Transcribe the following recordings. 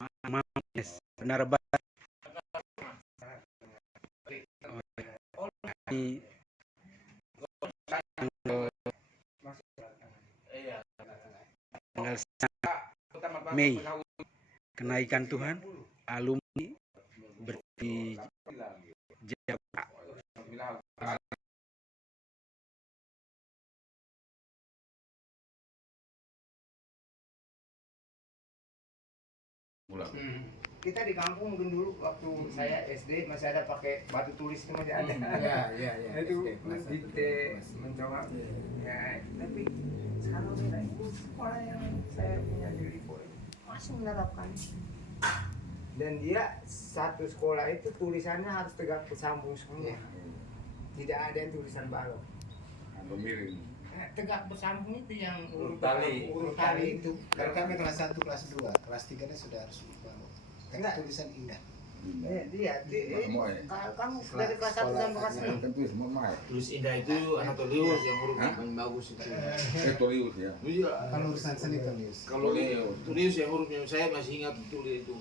Mames, benar banget. Di tanggal 9 Mei, kenaikan Tuhan, alumni berarti Jawa. Kita di kampung mungkin dulu waktu saya SD masih ada pakai batu tulis itu masih ada. Iya. Itu dikte mencoba. Ya, tapi sekarang beda. Ini sekolah yang saya punya di Lipo masih menerapkan. Dan dia satu sekolah itu tulisannya harus tegak bersambung semua. Tidak ada yang tulisan balok. Miring. Tegak bersambung itu yang urut tali itu. Kalau kami kelas 1, kelas 2, kelas 3 kan sudah harus balok. Karena tulisan indah. Dia kamu dari kelas 1 sampai kelas 6. Tentu semua mai. Tulis indah itu Anatolius yang huruf paling bagus itu. Tolius ya. Iya. Kan urusan seni tulis. Kalau Tulius yang hurufnya saya masih ingat tulis itu.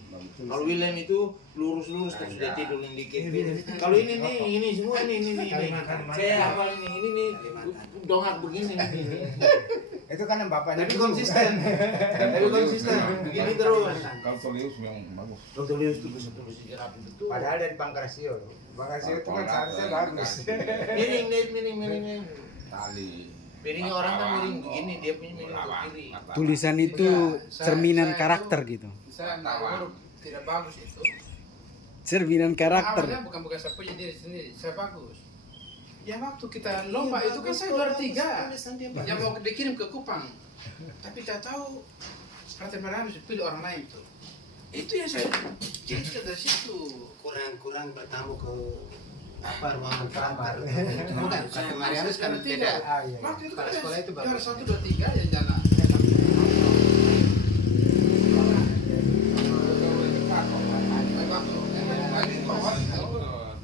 Kalau William itu lurus-lurus terus dia tidurin dikit. Kalau ini nih, ini semua ini. Saya hafal ini nih dongak begini. Itu kan yang bapaknya. Tapi konsisten. Begini terus. Kalau Tolius memang bagus. Anatolius itu bisa tulis rapi betul. Padahal dari Bangkrasio. Bangkrasio itu kan seharusnya bagus. Miring. Tali. Miringnya orang kan miring begini, dia punya miring ke kiri. Tulisan itu cerminan karakter gitu. Saya nggak huruf tidak bagus itu. Cerminan karakter. Awalnya bukan saya punya diri sendiri, saya bagus. Ya waktu kita lomba itu kan saya juara 3. Yang mau dikirim ke Kupang. Tapi tak tahu Frater Marianus pilih orang lain tuh. Itu yang saya cerita dari situ. Kurang bertamu ke ruangan kamar. Bukan, Frater Marianus kan beda. Waktu itu kan Sekolah itu juara bagus. 1, 2, 3 yang jalan.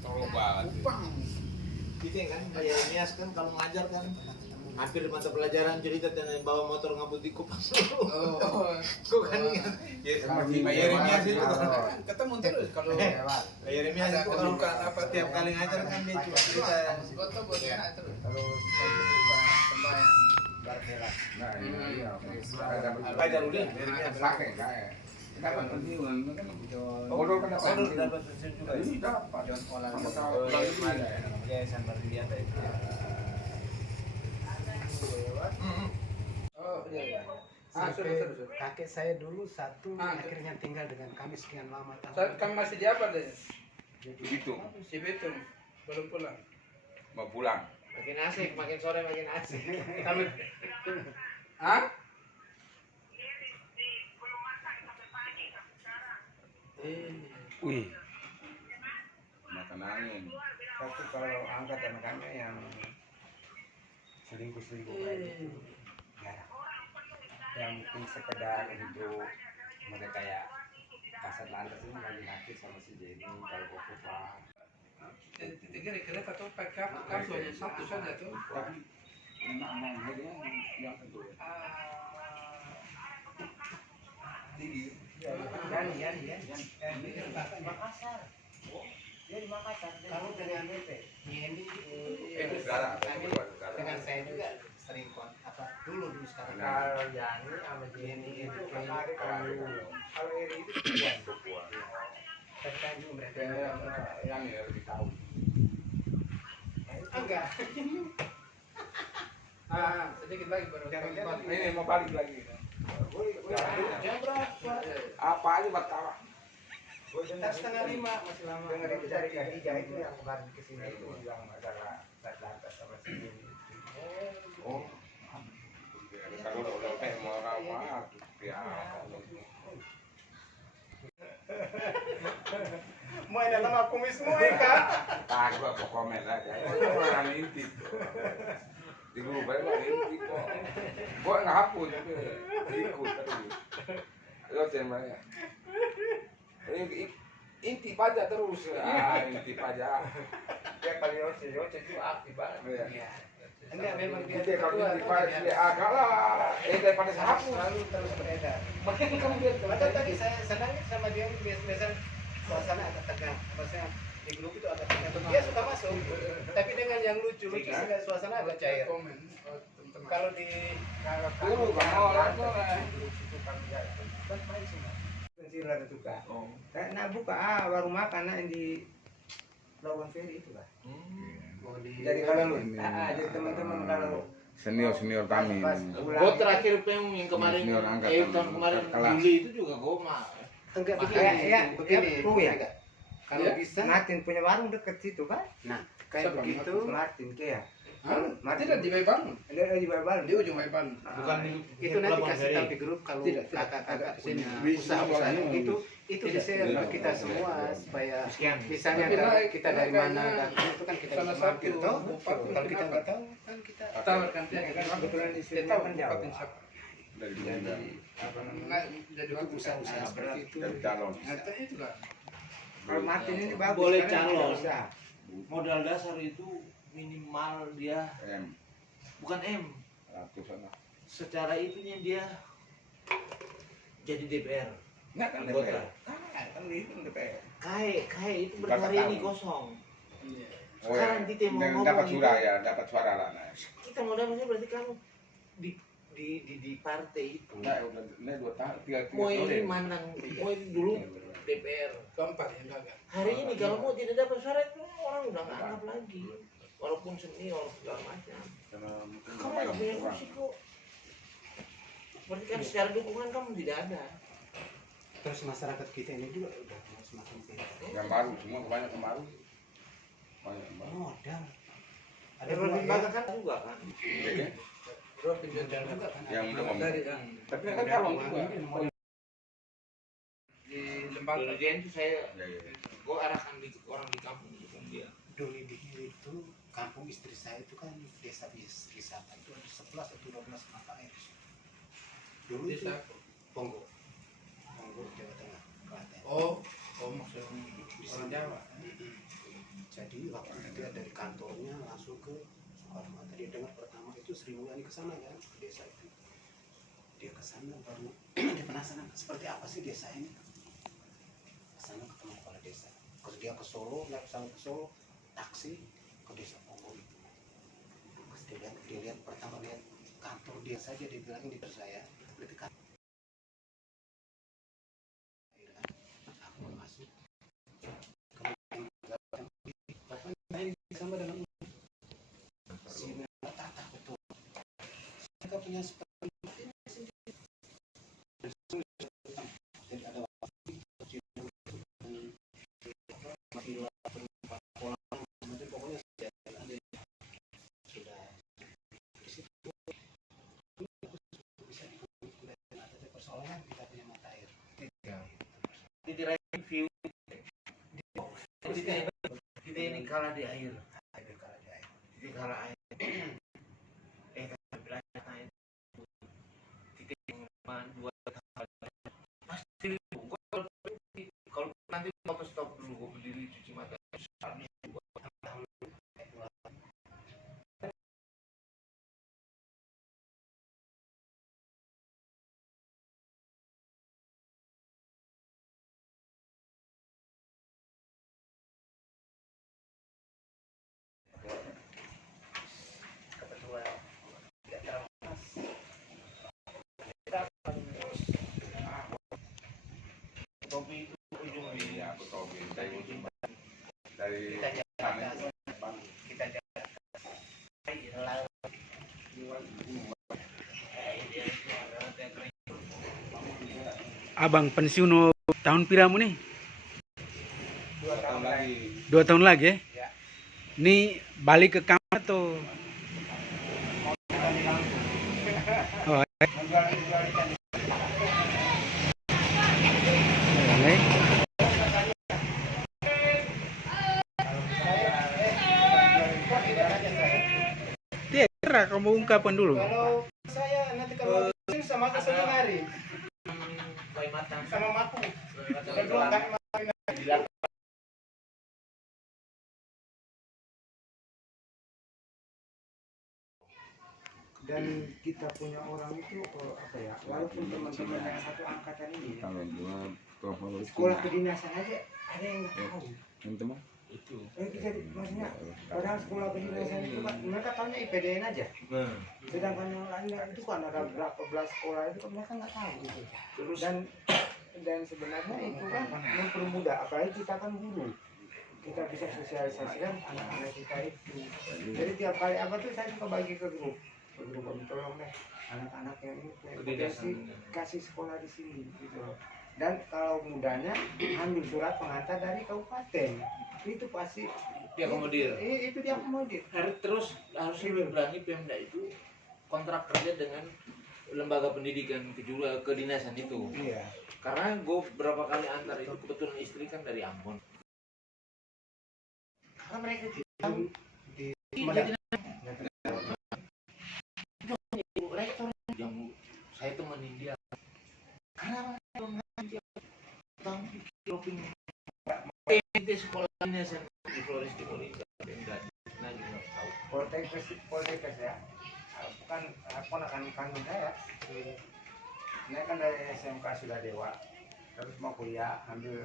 Terlalu banget. Kupang. Gitu kan, kayak Yeremias kan kalau ngajar kan hampir mata pelajaran cerita dan bawa motor ngabut di Kupang. Kok kan ingat? Ya sama si Yeremias itu Ketemu terus kalau Yeremias itu kalau apa tiap kali ngajar kan dia cuma cerita. foto buat enak terus. Terus saya juga sembahyang Barbela. Nah, iya. Apa Darudin? Yeremias Pakai kayak. Dapat pensiun kan. Bodoh kan dapat. dapat pensiun juga. Ini dapat. John Olang. Yayasan Bardiata itu. Oh iya. Sampai kakek saya dulu satu Ah, akhirnya tinggal dengan kami sekian lama Kamu masih di apa deh? Begitu. Si Betung belum pulang. Mau pulang. Makin asik, makin sore makin asik. Kami, hah? Wih, Makan angin. Satu kalau angkat anak-anaknya yang selingkuh kayak gitu jarang. Yang mungkin sekedar untuk mereka ya kasar lantas ini laki-laki sama si Jenny kalau ke Kupang. Kira-kira atau pakai kasus hanya satu saja tuh. Tapi enak mau dia yang itu. Makassar. Dia di Makassar. Kamu dengan BP. Ini Itu sekarang. dengan saya juga sering dulu sekarang. Kalau Yani sama Jenny itu kalau Eri itu puan. Tapi juga mereka Yang lebih tahu. enggak. Sedikit lagi baru. Ini mau balik lagi. Jam berapa? Apa aja buat kawan. Setengah 5 masih lama. Dengar itu dari Khadijah itu yang kemarin kesini itu yang masalah lantas sama si Jenny. Oh. Kalau udah mau ramah, ya. Mau ada nama kumis semua ya kak? Tak gua mau komen aja. Orang intip. Di grup aja intip kok. Gua nggak hapus tapi ikut tadi. Lo temanya. Intip aja terus. Intip aja. Dia kali Yose itu aktif banget. Iya. Enggak memang dia Dia kalau intip aja dia agak lah. Daripada saya hapus. selalu terus beredar. Makanya kamu lihat Padahal tadi saya senangnya sama dia biasa suasana agak tegang, maksudnya di grup itu agak tegang. Dia suka masuk, tapi dengan yang lucu-lucu sehingga suasana agak cair. Kalau di Dulu kamu orang tuh pensil ada suka. Kayak nak buka warung makan yang di Lawan Ferry itu lah. Jadi kalau jadi teman-teman kalau senior kami. Gue terakhir yang kemarin, Senior angkatan, tahun kemarin kelas. Juli itu juga gue mah. Enggak Makanya, begini, ya, begini. ya. Kalau bisa, Martin punya warung dekat situ kan? nah kayak Siapa? begitu. Martin kayak. Hah? Tidak di Bayban. Dia di Bayban. Di ujung Bayban. Bukan Itu nanti kasih tahu di grup kalau Tidak, kakak-kakak punya Di usaha-usaha sini. itu di share ke kita semua supaya misalnya Tapi kalau naik- kita dari naiknya mana dan itu kan kita salah bisa mampir satu toh. bupati Kalau kita kenapa? nggak tahu kan kita Tawarkan dia kan Kebetulan di sini dia tahu kan bupati Jawa. siapa. Dari Jadi Medan, apa namanya? Nah, jadi itu usaha-usaha seperti itu. dari calon. Nah, itu lah. Kalau Martin ini bagus. Boleh karena calon. tidak usah. Modal dasar itu minimal dia M bukan M, ratusan lah. secara itunya dia jadi DPR. Enggak kan Anggota. DPR. Kan itu DPR. KAE itu Berapa berhari ini tahun? kosong. Iya. Sekarang kita mau Dan ngomong dapat gitu. suara ya, dapat suara lah. Nah. Kita mau dapatnya berarti kamu di partai itu. Nah, udah 2 tahun, 3 Mau ini tahun. mantan, mau ini dulu DPR. Keempat yang gagal. Hari ini kalau mau tidak dapat suara itu orang udah nggak anggap lagi. Walaupun senior segala macam. Kamu nggak punya kursi kok. Berarti kan secara dukungan kamu tidak ada. Terus masyarakat kita ini juga udah semakin pintar. Yang baru semua kebanyakan baru. Banyak yang baru. Modal. Ada Ada dua lembaga kan juga kan. Oke. Bro, pinjam juga kan. Yang udah ngomong. dari yang Tapi kan calon juga. di lembaga. Dulu dia itu saya, Ya, ya. gue arahkan di orang di kampung dukung dia. Dulu di itu kampung istri saya itu kan desa wisata itu ada 11 atau 12 mata air. Dulu itu Desa. Ponggo, Jawa Tengah, Klaten. Oh, maksudnya orang Jawa. Jadi waktu dia dari kantornya langsung ke Soekarno. Tadi dengar pertama itu Sri Mulyani ke sana kan, ke desa itu. Dia ke sana baru dia penasaran seperti apa sih desa ini. Ke sana ketemu kepala desa. Terus dia ke Solo, naik pesawat ke Solo, taksi ke desa Ponggo itu. Terus dia lihat pertama lihat kantor dia saja, dia bilang di saya berarti kantor. Aku masuk. Sama dengan si Tata betul. Mereka punya seperti jadi ada pokoknya sudah di situ bisa ada persoalan kita punya mata air. Di review kita ini kalah di air. Kita kalah air. Kita belajar air. Kita dua tahun. Pasti kalau nanti mau stop dulu, gue berdiri cuci mata. Topi itu ujung Iya, aku tahu dari ujung dari Kita sana. kita jaga Abang pensiun tahun piramu nih? 2 tahun lagi. 2 tahun lagi ya? Ya. Ini balik ke kamar atau? Oh, Menjual ikan. eh. Dia kira kamu ungkapkan dulu. Kalau saya nanti kalau sama ke sore hari bayi matang. sama maku. Bayi matang. Berdua kami makan. Dan kita punya orang itu apa ya, walaupun teman-teman yang satu angkatan ini ya, Kalau 2 sekolah kedinasan aja ada yang nggak tahu. Yang teman Itu. Kita maksudnya padahal sekolah kedinasan itu kan mereka tahunya IPDN aja. Nah, Sedangkan yang lainnya itu kan ada berapa belas sekolah itu kan mereka nggak tahu gitu. terus Dan sebenarnya itu kan mempermudah, apalagi kita kan guru. Kita bisa sosialisasikan anak-anak kita itu. Jadi tiap kali apa tuh saya suka bagi ke grup. Tolong deh anak-anak yang ini punya potensi kasih sekolah di sini gitu loh. Dan kalau mudanya ambil surat pengantar dari kabupaten itu pasti diakomodir. itu diakomodir. Terus harus lebih berani Pemda itu kontrak kerja dengan lembaga pendidikan kedinasan itu. Iya. Karena gue berapa kali antar itu kebetulan istri kan dari Ambon. Karena mereka tidak tahu di Rektor yang saya temenin dia. Karena belum dia tahu shopping PT sekolah kedinasan di Flores Timur itu Pemda. Nah, juga tahu. Poltekkes ya. Bukan ponakan kandung saya. Saya kan dari SMK Sudadewa, terus mau kuliah ambil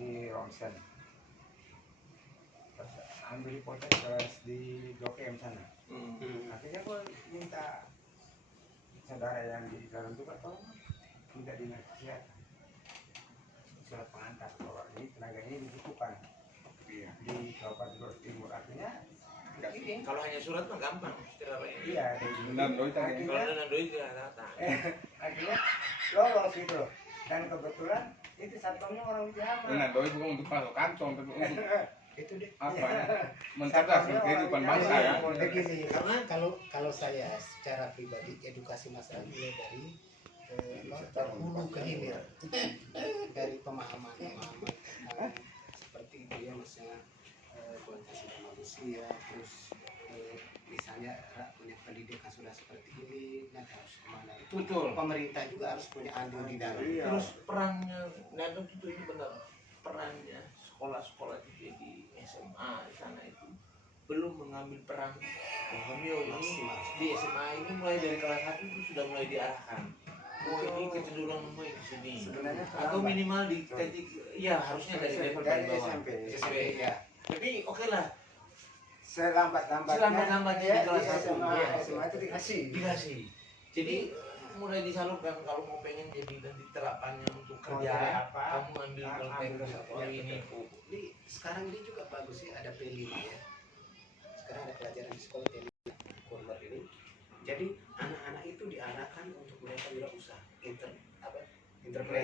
di Romsen, terus ambil di Poltekkes di Blok M sana. Akhirnya gue minta saudara yang di dalam juga tolong minta dinas kesehatan surat pengantar bahwa ini tenaga ini dibutuhkan di Kabupaten Flores Timur. Akhirnya ini Kalau hanya surat mah gampang, iya Benar, doi tanya. Kalau dengan doi tidak datang. akhirnya lolos gitu loh. Dan kebetulan itu satpamnya orang Jawa. Benar, doi bukan untuk masuk kantong, tapi untuk Itu deh. apa ya? Mencerdaskan kehidupan bangsa ya. Begini, karena kalau saya secara pribadi edukasi masyarakat mulai dari terhulu ke hilir, dari pemahaman tentang seperti itu ya, maksudnya Pancasila manusia, terus misalnya punya pendidikan sudah seperti ini, dan harus kemana itu. Betul. Pemerintah juga harus punya andil di dalam. Terus perannya, Nadok itu ini benar, perannya sekolah-sekolah itu di SMA di sana itu belum mengambil peran bahwa ini di SMA ini mulai dari kelas 1 itu sudah mulai diarahkan. Oh ini kecenderungan mulai di sini. Sebenarnya Atau minimal di titik, ya harusnya dari level dari bawah. SMP ya. Tapi oke lah, Selambat-lambatnya di kelas di 1 SMA, ya. SMA itu dikasih. dikasih. Jadi mulai disalurkan kalau mau pengen jadi dan diterapkannya untuk Mau kerja jadi apa? kamu ambil konten sekolah ini. Ini sekarang ini juga bagus sih, ada P5 ya. Sekarang ada pelajaran di sekolah P5 Kurmer ini. Jadi anak-anak itu diarahkan untuk mereka wirausaha, entrepreneur.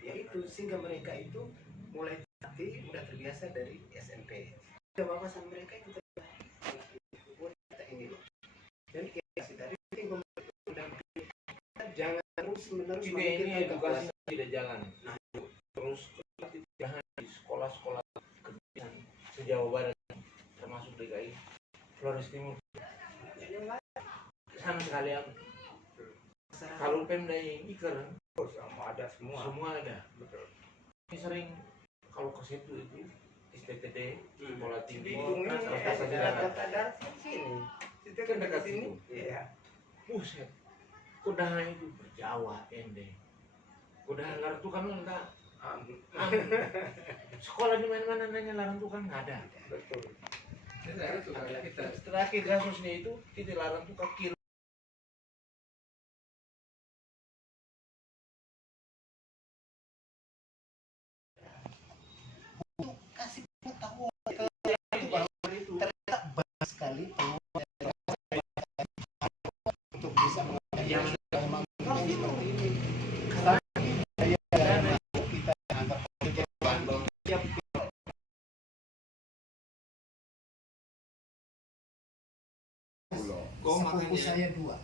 Ya itu sehingga mereka itu mulai nanti udah terbiasa dari SMP. Ada wawasan mereka itu terbiasa ini loh. Dan kasih tadi jangan terus menerus Juga ini memikirkan edukasi kekuasaan. tidak jalan. Nah, terus jangan di sekolah-sekolah kedinasan se-Jawa Barat termasuk DKI Flores Timur sama sekalian. Kalau Pemda ini keren, Ada semua. ada. Betul. Ini sering kalau ke situ itu STTD, sekolah tinggi, Bidung ini transportasi darat. darat sini. Itu Kan dekat sini. situ. Iya. Buset, kudahan itu berjawa ende. Kudahan larang tuh kan enggak. Sekolah di mana-mana nanya larang tuh kan nggak ada. Betul. Terakhir kasusnya itu kita larang tuh kaki Kasih pengetahuan ke bahwa itu ternyata banyak sekali peluang untuk bisa mengajar memang seperti ini. Karena kita anggap bahwa setiap sepupu saya dua.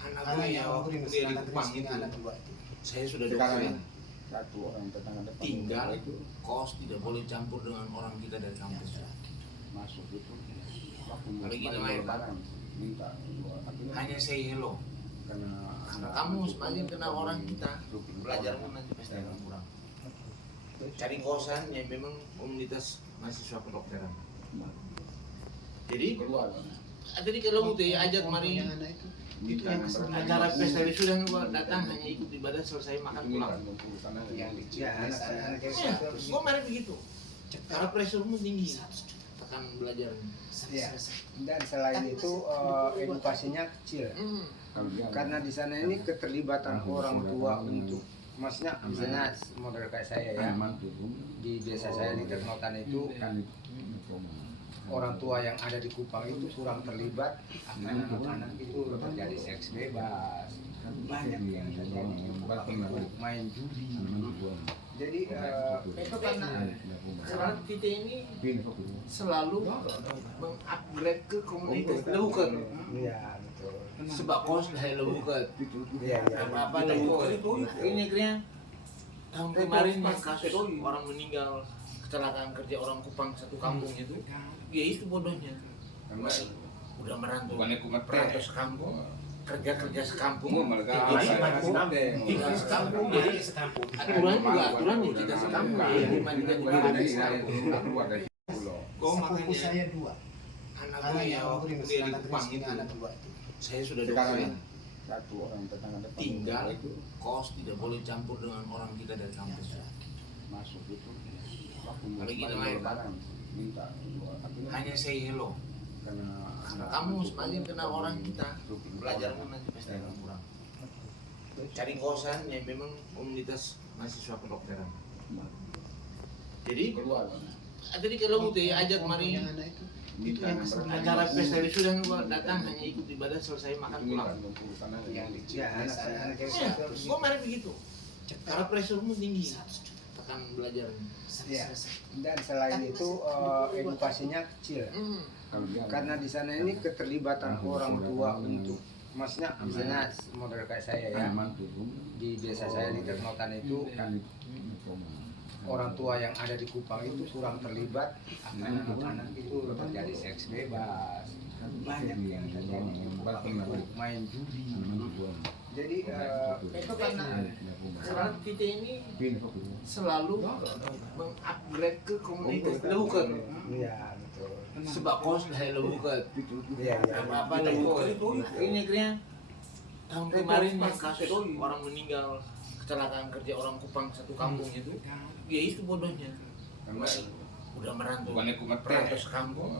anak Anak gue yang waktu di kuliah di negeri Kupang sini, itu. anak dua itu. Saya sudah Sekarang dosen. satu orang tetangga depan Tinggal itu kos tidak boleh campur dengan orang kita dari kampus. masuk itu waktu Kalau gini mau main, lebaran minta akhirnya Hanya say hello. Karena kamu semakin kenal orang kita, belajarmu nanti pasti akan kurang. Cari kosan yang memang komunitas mahasiswa kedokteran. Jadi keluar Tadi kalau teh ajak mari Itu yang sebenarnya acara pesta wisuda gua datang hanya ikut ibadah selesai makan pulang. yang Ya, anak-anak desa terus. Gua mari begitu. Karena pressure-mu tinggi. Tekan belajarnya. Ya. Dan selain itu edukasinya kecil. Karena di sana ini keterlibatan orang tua untuk maksudnya misalnya model kayak saya ya di desa saya di Ternotan itu orang tua yang ada di Kupang itu kurang terlibat karena anak-anak itu terjadi seks bebas banyak yang terjadi main judi jadi itu karena kita ini selalu mengupgrade ke komunitas leukeut. iya betul Sebab kos dah leukeut. iya iya Apa-apa leukeut. Ini kira tahun kemarin yang kasus orang meninggal kecelakaan kerja orang Kupang satu kampung itu, ya itu bodohnya. Udah merantau, merantau sekampung, kerja sekampung, tinggal sekampung, jadi aturan juga aturan ya kita sekampung, ya kita juga ada sekampung. Kok sepupu makanya saya 2. anak Karena gue yang waktu di yang di Negeri Kupang Sini itu, anak 2 itu. saya sudah Sekarang dosen, satu orang tetangga depan tinggal kos tidak boleh campur dengan orang kita dari kampus. masuk itu Kalau kita main, minta Hanya say hello. Karena kamu semakin kenal orang kita, belajar pun nanti pasti akan kurang. Cari kosan yang memang komunitas mahasiswa kedokteran. Jadi, tadi kalau teh ajak mari Itu yang acara pesta wisuda gua datang hanya ikut ibadah selesai makan pulang. ya yang anak-anak desa terus. Gua mari begitu. Karena pressure-mu tinggi. Tekan belajarnya. Ya. Dan selain itu edukasinya kecil karena di sana ini keterlibatan orang tua untuk maksudnya misalnya model kayak saya ya di desa saya di Ternotan itu orang tua yang ada di Kupang itu kurang terlibat karena anak-anak itu terjadi seks bebas banyak yang terjadi main judi jadi itu karena kita ini selalu mengupgrade ke komunitas leukeut. iya betul Sebab kos dah leukeut. iya iya Apa-apa leukeut. Ini kira tahun kemarin yang kasus orang meninggal kecelakaan kerja orang Kupang satu kampung itu, ya itu bodohnya. Udah merantau, merantau sekampung,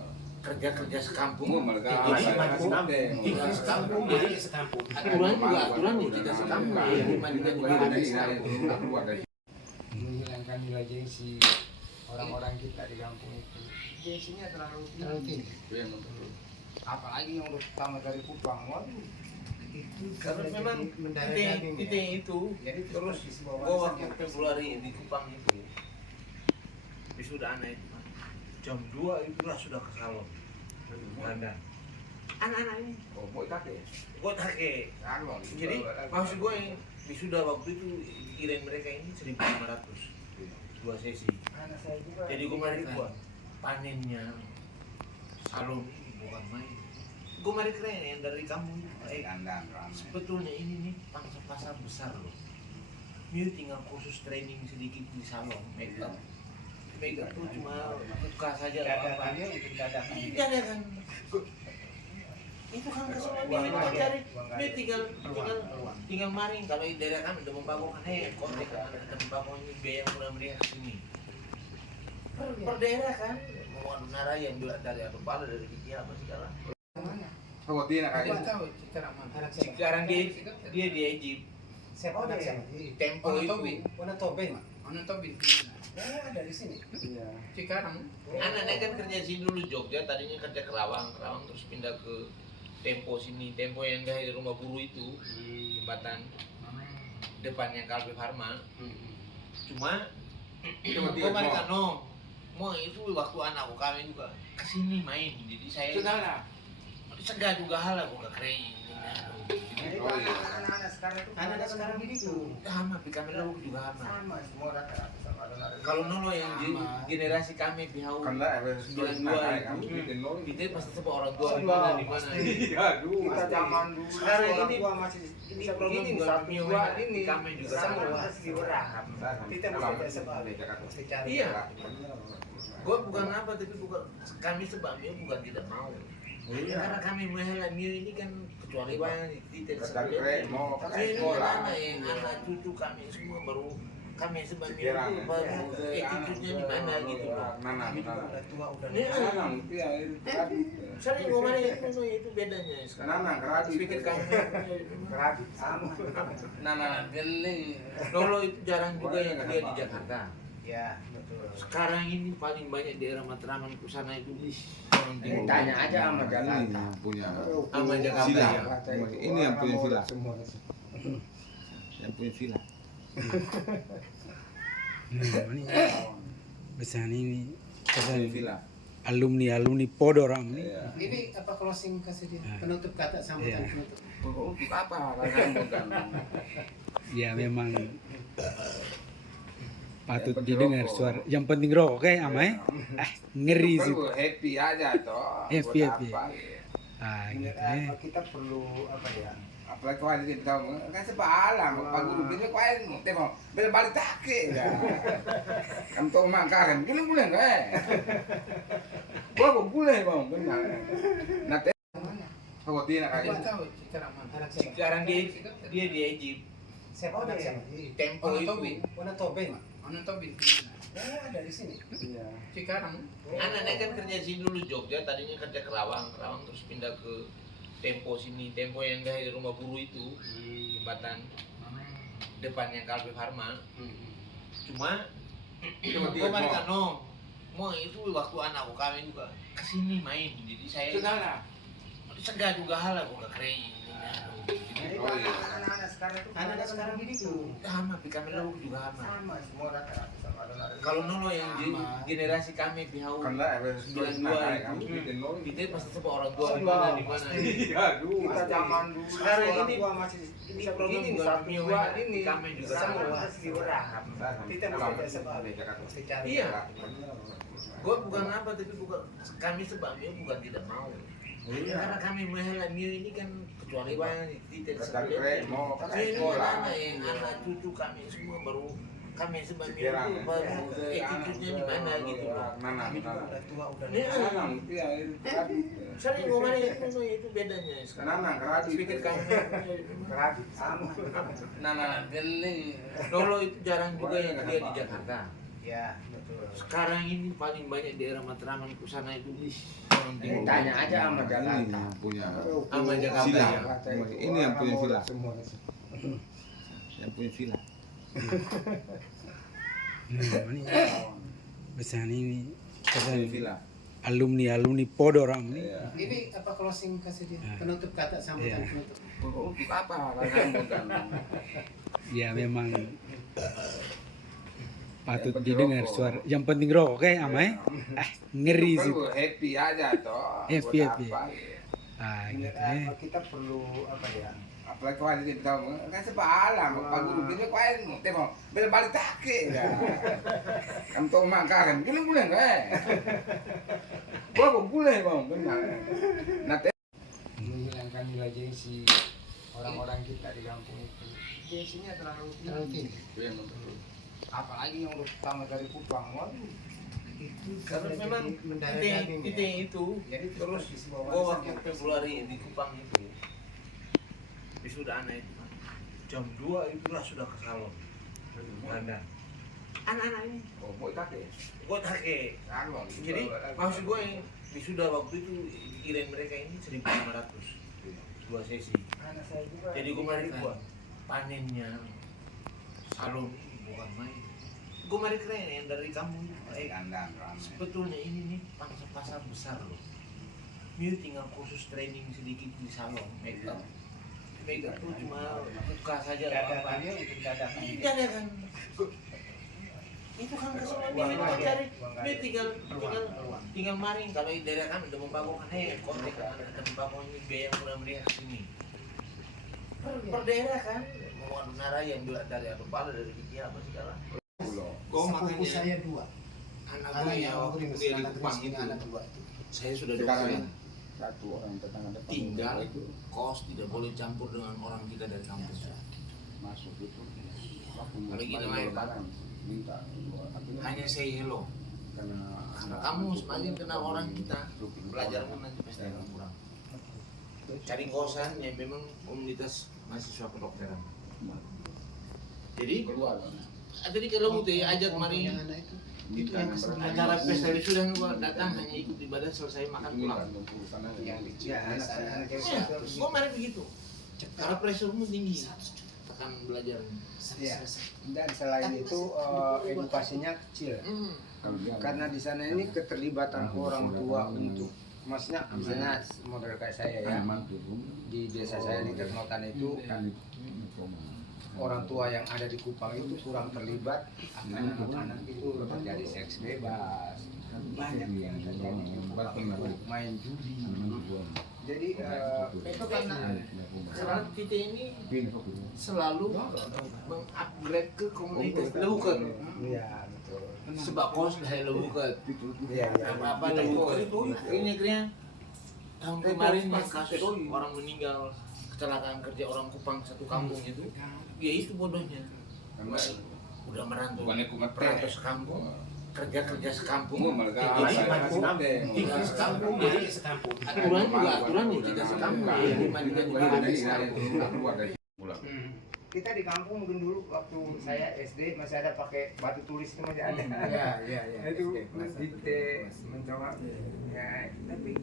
kerja sekampung, tinggal sekampung, jadi aturan juga aturan ya kita sekampung, ya kita juga ada sekampung. menghilangkan nilai gengsi orang-orang kita di kampung itu gengsinya terlalu tinggi apalagi yang udah pertama dari Kupang waduh Karena memang titik itu, terus gua waktu Februari di Kupang itu, wisuda anak itu jam 2 itulah sudah ke salon. Anak-anak ini, gua take salon. Jadi maksud gue yang wisuda waktu itu kirim mereka ini 1.500 2 sesi. anak saya juga Jadi gue mereka panennya salon bukan main. Gue mari keren yang dari kamu sebetulnya ini nih pangsa pasar besar loh. Dia tinggal khusus training sedikit di salon makeup tuh cuma buka saja apa iya kan itu kan kesemua dia itu cari dia tinggal maring kalau di daerah kami udah membangun kontak ada membangun ini biaya murah meriah kesini per daerah kan mau adu narayan juga dari adu bala dari Kiki apa segala sekarang dia di Egypt Siapa anak siapa? Tempo itu Warna tobeng. ada di sini Cikarang. anaknya kan kerja di sini dulu Jogja tadinya kerja Kerawang terus pindah ke Tempo sini Tempo yang dari rumah guru itu jembatan depannya Kalbe Farma cuma mereka mau itu waktu anakku kami juga kesini main jadi saya segala juga hal aku gak keren anak-anak sekarang itu Anak-anak sekarang begitu. sama di kami lalu juga sama sama semua rata-rata sama kalau nolo yang generasi kami PHU 92 itu kita pasti sebab orang tua di mana kita zaman dulu Sekarang orang ini- tua masih ini bisa problem begini bukan satu Mio dua ini, ini kami juga sama sama. harus diberang kita mesti sebalik mesti cari Iya. Gue bukan apa tapi bukan kami sebabnya bukan tidak mau Karena kami mengalami ini kan kecuali bang di Tapi mau kan ini sekolah. anak cucu kami semua baru kami sebagai Pikiran. itu baru attitude-nya di mana gitu loh. Nanam, Kami juga nanam. udah tua, udah Iya. Nanam, iya, itu. Sering ngomongnya itu bedanya sekarang. Nanam, keradit. Pikir kami Keradit sama. Nanam. dulu itu jarang juga yang dia di Jakarta. Ya, betul. Sekarang ini paling banyak daerah Matraman ke sana itu orang Ini timur. tanya aja sama Ini Jakarta. yang punya Sama Jakarta villa. ya. Ini yang punya villa. Semua. Yang punya villa. Ini besan ini Punya villa. alumni Podoram ini. Iya. Ini apa closing kasih dia? Penutup kata sambutan Iya. penutup. Untuk apa? Bukan. Ya memang patut didengar suara. Yang penting rokok kayak amai. Ngeri sih. Happy aja toh. Happy, Buat happy. apa? Ah Ini gitu ya. kita perlu apa ya? Apalagi kalau ada kita tahu kan sebalang pak guru kita kau yang tengok bela balik take ya. Kamu tahu makan boleh nggak? Boleh bang benar. Nanti kau tidak Dia kayak tahu Cikarang mana. Anak siapa? Sekarang dia di Egypt. Siapa anak siapa? Tempo Ono itu. Tobi. Warna tobeng. Ono Tobi di mana? Oh, ada di sini. Iya. Cikarang. Anak-anak kan kerja di sini dulu Jogja, tadinya kerja Kerawang terus pindah ke Tempo sini, Tempo yang dari rumah guru itu, jembatan depannya Kalbe Farma. Cuma dia kemarin mau. kan mau itu waktu anakku kami juga kesini main, jadi saya segala juga hal aku ke keren. Jadi Oh, iya. anak-anak sekarang itu Anak-anak sekarang gitu. Sama, tapi kami lalu juga sama. sama semua rata-rata sama ada. Kalau Nono yang generasi kami pihau Karena harus 92 kamu itu, bikin lo. kita pasti sama orang tua Oh, di mana iya. di mana. Iya, dulu. Kita zaman dulu Sekarang orang ini tua masih ini bisa problem begini bukan satu Mio dua yang ini kami juga sama sama. harus diurang. Kita masih biasa mesti cari. Iya. Gua bukan apa tapi bukan kami sebab Mio bukan tidak mau. Karena kami mengalami Mio ini kan kecuali bang kita Tapi mau kan ini sekolah. anak cucu kami semua baru kami sebagai Pikiran. itu baru attitude-nya di mana gitu loh. Nanam, Kami juga nanam. udah tua, udah Iya. Nanam, iya, itu. Sering ngomongnya itu bedanya sekarang. Nanam, keradit. Pikir kami Keradit sama. Nanam. dulu itu jarang juga yang dia di Jakarta. Ya, betul. Sekarang ini paling banyak daerah Matraman ke sana itu orang Ini timur. tanya aja sama Ini Jakarta. yang punya Sama Jakarta villa. ya. Ini yang punya villa. Semua. Yang punya villa. Ini besan ini Punya villa. alumni Podoram ini. Iya. Ini apa closing kasih dia? Penutup kata sambutan Iya. penutup. Untuk apa? Bukan. Ya memang patut Yang penting didengar rokok. suara. Yang penting rokok kayak amai. Ngeri sih. Happy aja toh. Happy, Buat happy. apa? Ah Ini gitu ya. kita perlu apa ya? Apalagi kalau ada kita tahu kan sebalang pak guru kita kau yang tengok bela balik take ya. Kamu tahu makan boleh nggak? Boleh bang benar. Nanti Menghilangkan nilai gengsi orang-orang kita di kampung itu. Gengsinya terlalu tinggi. Apalagi yang udah pertama dari Kupang, waduh. Karena memang mendarah daging ya. titik itu Jadi terus di sebuah gua warisan waktu yang Februari di Kupang itu wisuda anak itu jam 2 itulah sudah ke salon Anda anak-anak ini oh mau take. gue take jadi maksud gue yang wisuda waktu itu kirim mereka ini 1.500 dua sesi anak saya juga. jadi gue merikan panennya salon ini bukan main gue mari keren yang dari kamu Kandang. sebetulnya ini nih pangsa pasar besar loh. Mio tinggal khusus training sedikit di salon makeup. Makeup tuh cuma buka saja Dadakannya untuk dadakan. Iya kan. Itu kan kesemuanya Mio mau cari. Mio tinggal maring kalau dari kami udah membangkok kan kontak kan ada membangkok ini biaya yang murah meriah sini. Per daerah kan mau adu naraya yang dari adu pala dari Kiki apa segala. Sepupu saya dua. Anak Anak gue yang yang waktu waktu dia di anak Kupang miskin, itu anak dua itu. saya sudah Sekarang dosen satu orang tetangga depan tinggal itu kos tidak boleh campur dengan orang kita dari kampus masuk itu. Kalau gini main, Pak. minta. hanya say hello Karena kamu semakin kenal orang kita, belajar pun nanti pasti akan kurang. Cari kosan yang memang komunitas mahasiswa kedokteran. Jadi tadi kalau teh ajak mari itu yang acara pesta wisuda gua datang hanya ikut ibadah selesai makan pulang. yang kecil Ya, anak-anak Ya, gua mari begitu. Karena pressure-mu tinggi. Tekan belajar. Ya. Dan selain itu edukasinya kecil. Karena di sana ini keterlibatan orang tua untuk maksudnya misalnya model kayak saya ya di desa saya di Ternotan itu orang tua yang ada di Kupang itu kurang terlibat, anak-anak itu terjadi seks bebas, banyak yang terjadi main judi. Jadi Itu karena kita ini selalu mengupgrade ke komunitas leukeut. iya betul. Sebab kos saya leukeut. Iya iya. Apa-apa leukeut. Ini kira tahun kemarin yang kasus orang meninggal kecelakaan kerja orang Kupang satu kampung itu, ya itu bodohnya. Udah merantau, merantau sekampung, kerja sekampung, tinggal sekampung, jadi aturan juga aturan ya kita sekampung, ya dimandikan juga ada sekampung. Kita di kampung mungkin dulu waktu saya SD masih ada pakai batu tulis itu masih ada. Iya. Itu dikte mencoba. Ya, tapi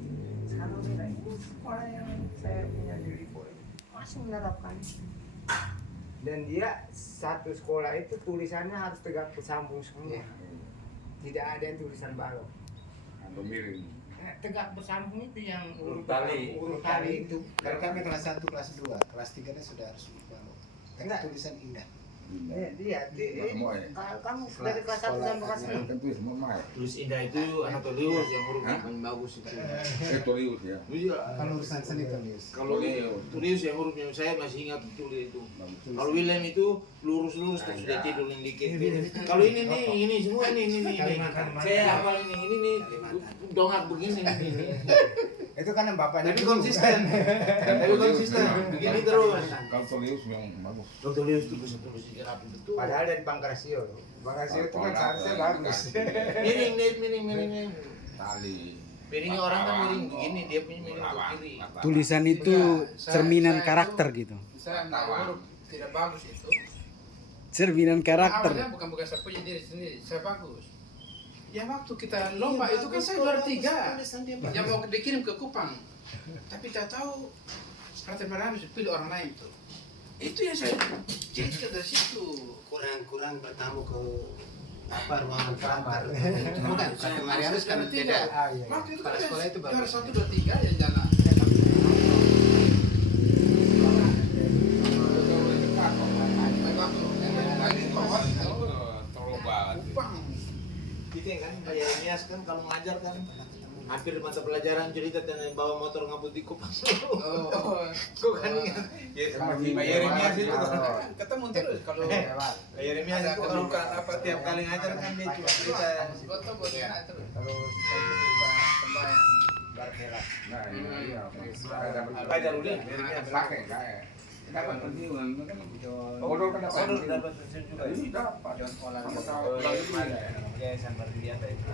sekarang ini sekolah yang saya punya di Lipo masih menerapkan. Dan dia satu sekolah itu tulisannya harus tegak bersambung semua. Tidak ada yang tulisan balok. Tegak bersambung itu yang urut tali itu. kalau kami kelas 1 kelas 2 kelas 3 nya sudah harus balok karena Enggak. tulisan indah. Kalau kamu dari kelas 1 sampai kelas 5 Terus indah itu Anatolius yang hurufnya paling bagus itu. Iya. Kalau urusan seni tulis Kalau Tulius yang hurufnya saya masih ingat betul itu. Kalau William itu lurus terus dia tidurin dikit. Kalau ini nih, ini semua ini. Saya hafal ini nih dongak begini ini. itu kan yang bapaknya Tapi dulu. konsisten. Begini terus. Kalau Solius yang bagus. Dokter Lius itu bisa rapi betul. Padahal dari Bangkrasio. Bangkrasio itu kan seharusnya bagus. Miring. Tali. Miringnya orang kan miring begini, dia punya miring ke kiri. Tulisan itu cerminan karakter gitu. Saya tahu huruf tidak bagus itu. Cerminan karakter. Awalnya bukan saya punya diri sendiri, saya bagus. Ya waktu kita lomba itu kan saya juara 3. Yang mau dikirim ke Kupang. Tapi tak tahu Frater Maramis pilih orang lain tuh. Itu yang saya jadi dari situ. kurang bertamu ke ruangan kamar Bukan, kata Marianus kan beda. Waktu itu Pada kan sekolah itu juara bagus. 1, 2, 3 ya jalan. Kupang. Gitu kan, kayak Nias kan kalau ngajar kan hampir mata pelajaran cerita dan bawa motor ngabut di Kupang. Kok kan ingat? Ya sama si Pak Yeremias itu kan Ketemu terus kalau Pak Yeremias itu kalau apa tiap kali ngajar kan dia cuma cerita. foto buat enak terus. Kalau saya juga sembahyang Barbela. Nah, iya. Ajar udah Yeremias Pakai kayak. Dapat pensiun kan odol kan dapat. Odol dapat pensiun juga. Ini dapat. John Polan. Kamu tahu Oh, lagi iya. Yayasan Barbiata itu.